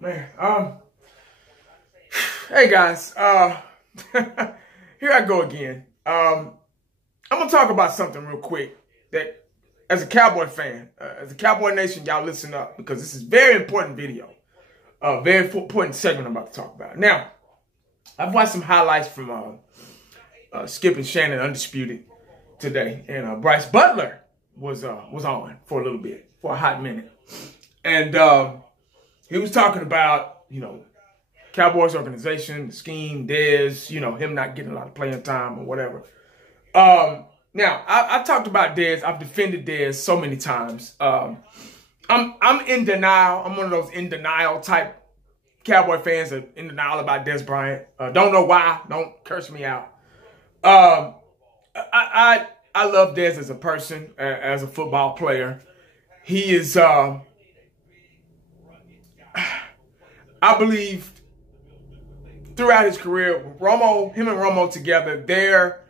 Man, hey guys, here I go again. I'm gonna talk about something real quick that, as a Cowboy fan, as a Cowboy Nation, y'all listen up, because this is a very important video, very important segment I'm about to talk about. Now, I've watched some highlights from Skip and Shannon Undisputed today, and Brice Butler was on for a little bit, for a hot minute, and he was talking about, Cowboys organization, the scheme, Dez, him not getting a lot of playing time or whatever. Now, I talked about Dez. I've defended Dez so many times. I'm in denial. I'm one of those in denial type Cowboy fans that are in denial about Dez Bryant. Don't know why. Don't curse me out. I love Dez as a person, as a football player. He is, I believe, throughout his career, him and Romo together, their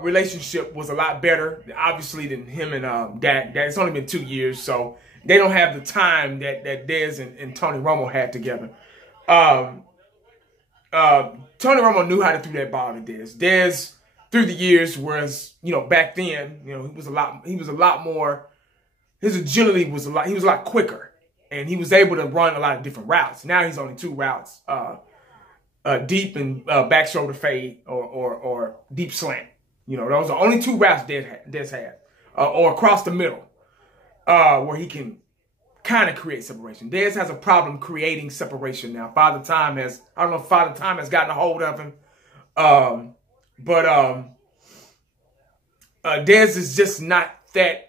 relationship was a lot better, obviously, than him and Dak. It's only been 2 years, so they don't have the time that Dez and Tony Romo had together. Tony Romo knew how to throw that ball to Dez. Dez, through the years, whereas back then, he was a lot more. His agility was he was a lot quicker. And he was able to run a lot of different routes. Now he's only 2 routes, deep and back shoulder fade or deep slant. Those are only 2 routes Dez had, or across the middle, where he can kind of create separation. Dez has a problem creating separation now. Father Time has gotten a hold of him. But Dez is just not that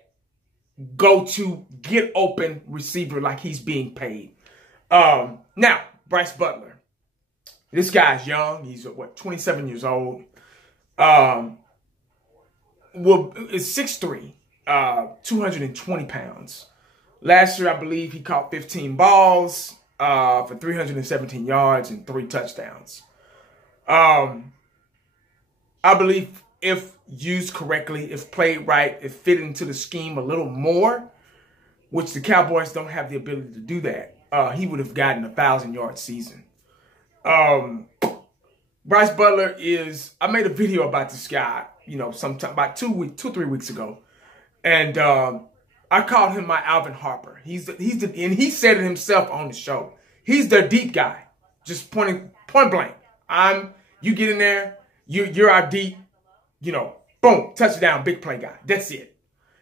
go-to get open receiver like he's being paid. Now, Brice Butler. This guy's young. He's 27 years old. Is 6'3", 220 pounds. Last year, I believe he caught 15 balls for 317 yards and 3 touchdowns. I believe if used correctly, if played right, if fit into the scheme a little more, which the Cowboys don't have the ability to do that, he would have gotten a 1,000-yard season. Brice Butler is, I made a video about this guy, sometime about 2-3 weeks ago. And I called him my Alvin Harper. And he said it himself on the show. He's the deep guy. Just point blank. You get in there, you're our deep, boom, touchdown, big play guy. That's it.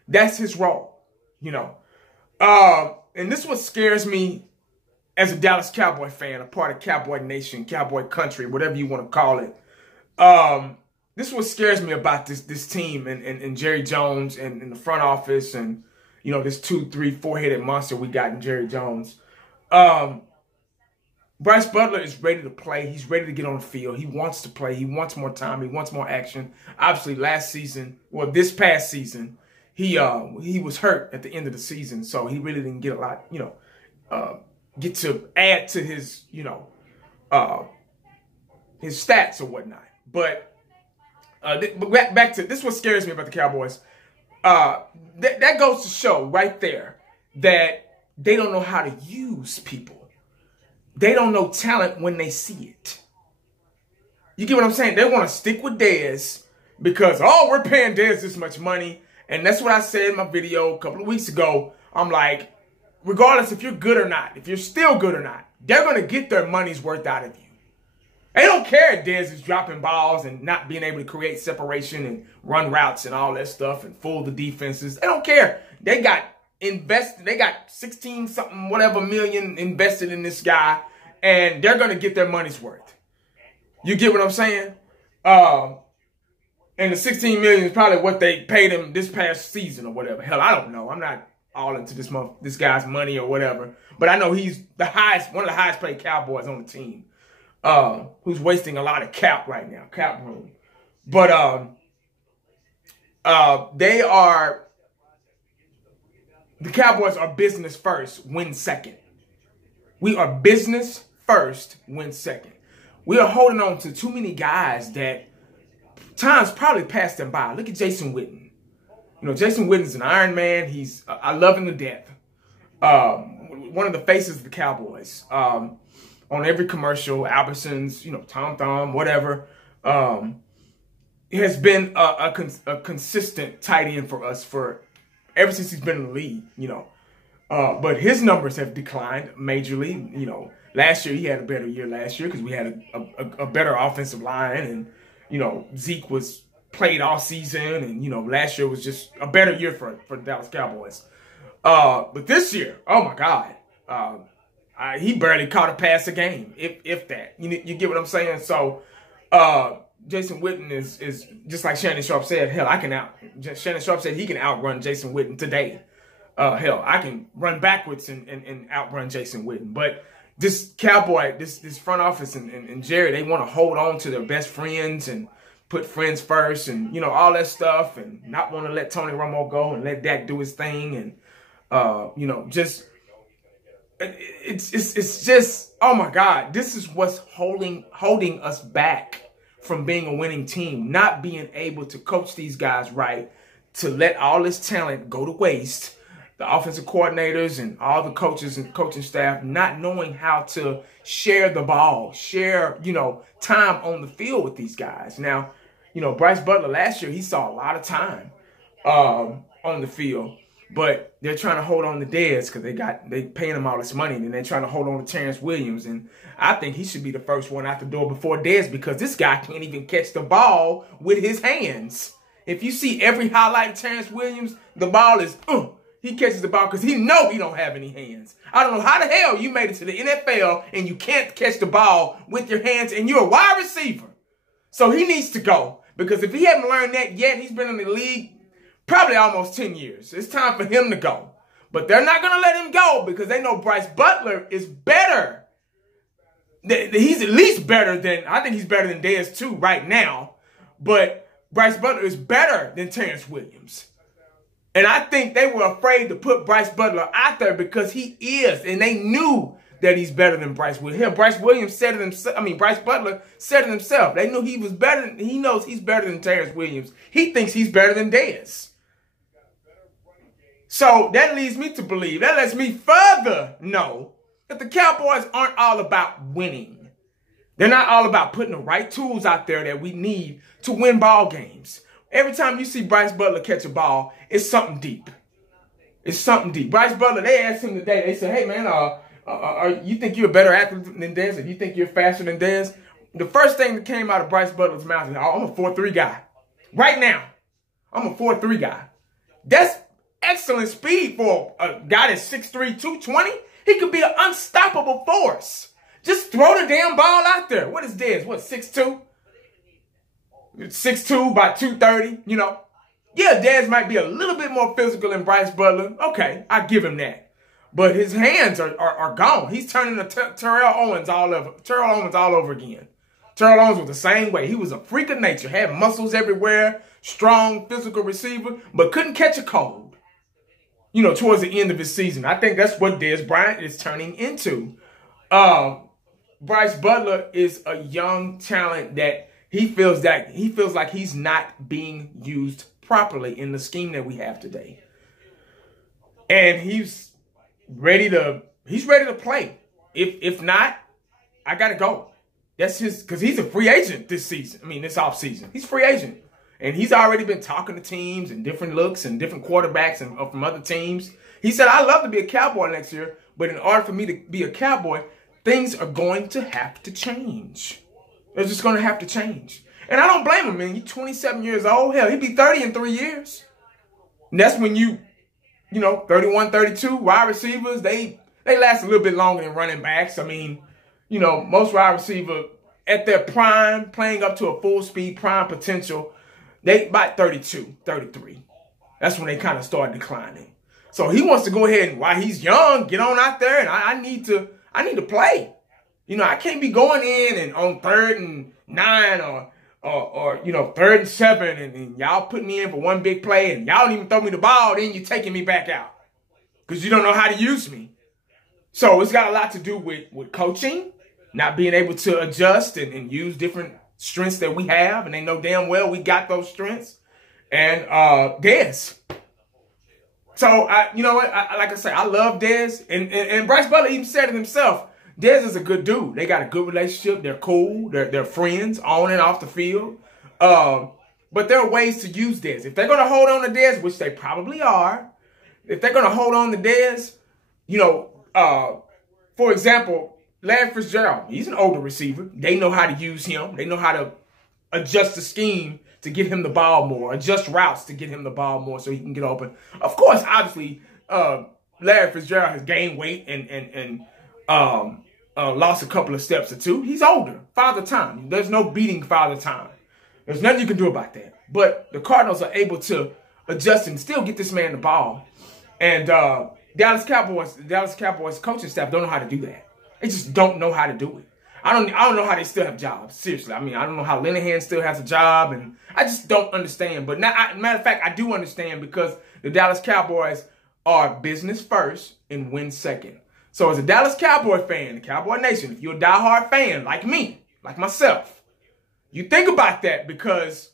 That's his role, And this is what scares me as a Dallas Cowboy fan, a part of Cowboy Nation, Cowboy Country, whatever you want to call it. This is what scares me about this team and Jerry Jones and the front office and, this 2, 3, 4-headed monster we got in Jerry Jones. Brice Butler is ready to play. He's ready to get on the field. He wants to play. He wants more time. He wants more action. Obviously, this past season, he was hurt at the end of the season, so he really didn't get a lot, get to add to his, his stats or whatnot. But back to this, what scares me about the Cowboys. That goes to show right there that they don't know how to use people. They don't know talent when they see it. You get what I'm saying? They want to stick with Dez because, we're paying Dez this much money. And that's what I said in my video a couple of weeks ago. I'm like, regardless if you're good or not, if you're still good or not, they're going to get their money's worth out of you. They don't care if Dez is dropping balls and not being able to create separation and run routes and all that stuff and fool the defenses. They don't care. They got 16 something whatever million invested in this guy, and they're going to get their money's worth. You get what I'm saying? And the 16 million is probably what they paid him this past season or whatever. Hell, I don't know. I'm not all into this guy's money or whatever. But I know he's one of the highest paid Cowboys on the team. Who's wasting a lot of cap right now, cap room. But the Cowboys are business first, win second. We are business first, win second. We are holding on to too many guys that times probably passed them by. Look at Jason Witten. You know, Jason Witten's an Iron Man. I love him to death. One of the faces of the Cowboys. On every commercial, Albertsons, you know, Tom Thumb, whatever. He has been a consistent tight end for us ever since he's been in the league, you know. But his numbers have declined majorly. You know, last year he had a better year last year because we had a better offensive line, and you know, Zeke was played all season, and you know, last year was just a better year for the Dallas Cowboys. But this year, oh my God, he barely caught a pass a game, if that. You get what I'm saying? So Jason Witten is just like Shannon Sharpe said. Hell, Shannon Sharpe said he can outrun Jason Witten today. Hell, I can run backwards and outrun Jason Witten. But this Cowboy, this front office and Jerry, they want to hold on to their best friends and put friends first and, you know, all that stuff, and not want to let Tony Romo go and let Dak do his thing. And, you know, just, it's just, oh my God, this is what's holding us back from being a winning team, not being able to coach these guys right, to let all this talent go to waste. The offensive coordinators and all the coaches and coaching staff not knowing how to share the ball, share, you know, time on the field with these guys. Now, you know, Brice Butler last year, he saw a lot of time on the field, but they're trying to hold on to Dez because they paying him all this money, and they're trying to hold on to Terrence Williams. And I think he should be the first one out the door before Dez, because this guy can't even catch the ball with his hands. If you see every highlight of Terrence Williams, the ball is, he catches the ball because he know he don't have any hands. I don't know how the hell you made it to the NFL and you can't catch the ball with your hands, and you're a wide receiver. So he needs to go, because if he hasn't learned that yet, he's been in the league probably almost 10 years. It's time for him to go. But they're not going to let him go because they know Brice Butler is better. He's at least better than, I think he's better than Dez too right now. But Brice Butler is better than Terrence Williams. And I think they were afraid to put Brice Butler out there because he is. And they knew that he's better than Brice Williams. Hell, Brice Butler said it himself. They knew he was better. He knows he's better than Terrence Williams. He thinks he's better than Dez. So that leads me to believe, that lets me further know that the Cowboys aren't all about winning. They're not all about putting the right tools out there that we need to win ball games. Every time you see Brice Butler catch a ball, it's something deep. It's something deep. Brice Butler, they asked him today, they said, hey man, you think you're a better athlete than Dez? If you think you're faster than Dez? The first thing that came out of Brice Butler's mouth is, oh, I'm a 4.3 guy. Right now, I'm a 4.3 guy. That's excellent speed for a guy that's 6'3", 220. He could be an unstoppable force. Just throw the damn ball out there. What is Dez? What, 6'2"? 6'2", about 230, you know. Yeah, Dez might be a little bit more physical than Brice Butler. Okay, I give him that. But his hands are gone. He's turning to Terrell Owens all over again. Terrell Owens was the same way. He was a freak of nature, had muscles everywhere, strong physical receiver, but couldn't catch a cold, you know, towards the end of his season. I think that's what Dez Bryant is turning into. Brice Butler is a young talent that he feels like he's not being used properly in the scheme that we have today. And he's ready to play. If not, I gotta go. That's because he's a free agent this off season. He's a free agent. And he's already been talking to teams and different looks and different quarterbacks and from other teams. He said, I'd love to be a Cowboy next year, but in order for me to be a Cowboy, things are going to have to change. They're just going to have to change. And I don't blame him, man. You're 27 years old. Hell, he'd be 30 in 3 years. And that's when you know, 31, 32, wide receivers, they last a little bit longer than running backs. I mean, you know, most wide receivers at their prime, playing up to a full speed prime potential, they about 32, 33. That's when they kind of start declining. So he wants to go ahead and, while he's young, get on out there, and I need to play. You know, I can't be going in and on 3rd and 9 or you know, 3rd and 7, and y'all put me in for one big play, and y'all don't even throw me the ball, then you're taking me back out because you don't know how to use me. So it's got a lot to do with coaching, not being able to adjust and use different strengths that we have, and they know damn well we got those strengths, and Dez. So, you know what, like I said, I love Dez, and Brice Butler even said it himself. Dez is a good dude. They got a good relationship. They're cool. They're friends on and off the field. But there are ways to use Dez. If they're going to hold on to Dez, which they probably are, if they're going to hold on to Dez, you know, for example, Larry Fitzgerald, he's an older receiver. They know how to use him. They know how to adjust the scheme to get him the ball more, adjust routes to get him the ball more so he can get open. Of course, obviously, Larry Fitzgerald has gained weight and lost a couple of steps or two. He's older. Father time. There's no beating Father time. There's nothing you can do about that. But the Cardinals are able to adjust and still get this man the ball. And Dallas Cowboys coaching staff don't know how to do that. They just don't know how to do it. I don't know how they still have jobs. Seriously. I mean, I don't know how Linehan still has a job, and I just don't understand. But matter of fact, I do understand, because the Dallas Cowboys are business first and win second. So as a Dallas Cowboy fan, the Cowboy Nation, if you're a diehard fan like me, like myself, you think about that, because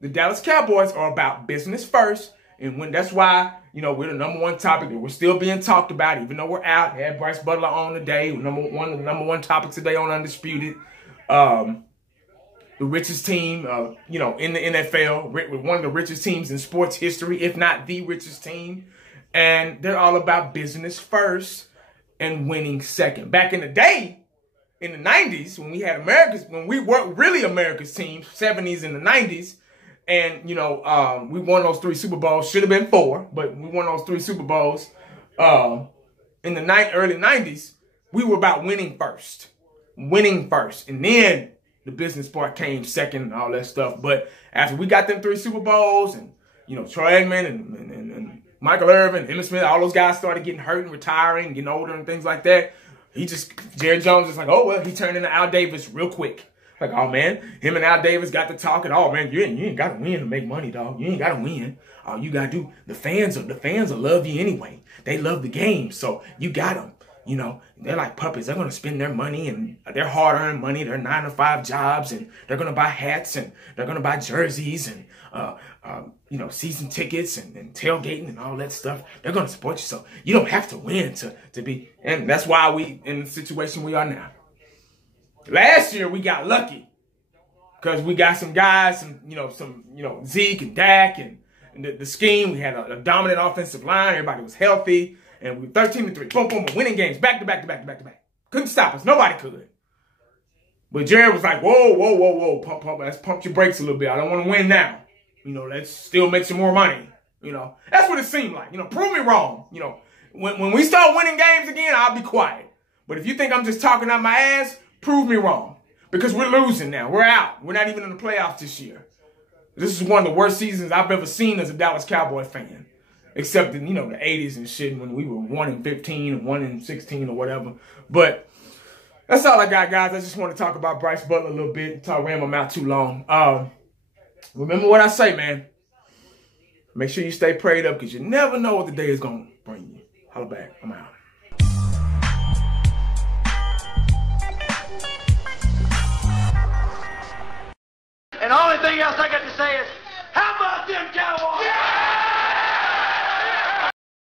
the Dallas Cowboys are about business first. And when that's why, you know, we're the #1 topic that we're still being talked about, even though we're out. Had Brice Butler on today. Number one topic today on Undisputed. The richest team, you know, in the NFL, one of the richest teams in sports history, if not the richest team. And they're all about business first and winning second. Back in the day, in the 90s, when we were really America's team, 70s and the 90s, and, you know, we won those 3 Super Bowls. Should have been 4, but we won those 3 Super Bowls. In the early 90s, we were about winning first. Winning first. And then the business part came second and all that stuff. But after we got them 3 Super Bowls, and, you know, Troy Aikman and Michael Irvin, Emmitt Smith, all those guys started getting hurt and retiring, getting older and things like that. Jerry Jones is like, oh, well, he turned into Al Davis real quick. Like, oh, man, him and Al Davis got to talking. Oh, man, you ain't got to win to make money, dog. You ain't got to win. All you got to do, the fans will love you anyway. They love the game, so you got them. You know, they're like puppies. They're going to spend their money, and their hard-earned money, their 9-to-5 jobs, and they're going to buy hats, and they're going to buy jerseys, and, you know, season tickets, and tailgating, and all that stuff. They're going to support you, so you don't have to win to be. And that's why we in the situation we are now. Last year, we got lucky because we got some guys, some Zeke and Dak, and the scheme. We had a dominant offensive line. Everybody was healthy, and we 13-3. Boom, boom, boom, winning games back to back to back to back to back. Couldn't stop us. Nobody could. But Jared was like, whoa, pump, let's pump your brakes a little bit. I don't want to win now. You know, let's still make some more money. You know, that's what it seemed like. You know, prove me wrong. You know, when we start winning games again, I'll be quiet. But if you think I'm just talking out my ass, prove me wrong, because we're losing now. We're out. We're not even in the playoffs this year. This is one of the worst seasons I've ever seen as a Dallas Cowboy fan, except in, you know, the 80s and shit when we were 1-15 and 1-16 or whatever. But that's all I got, guys. I just want to talk about Brice Butler a little bit until I ram him out too long. Remember what I say, man. Make sure you stay prayed up, because you never know what the day is going to bring you. Holla back. I'm out. And the only thing else I got to say is,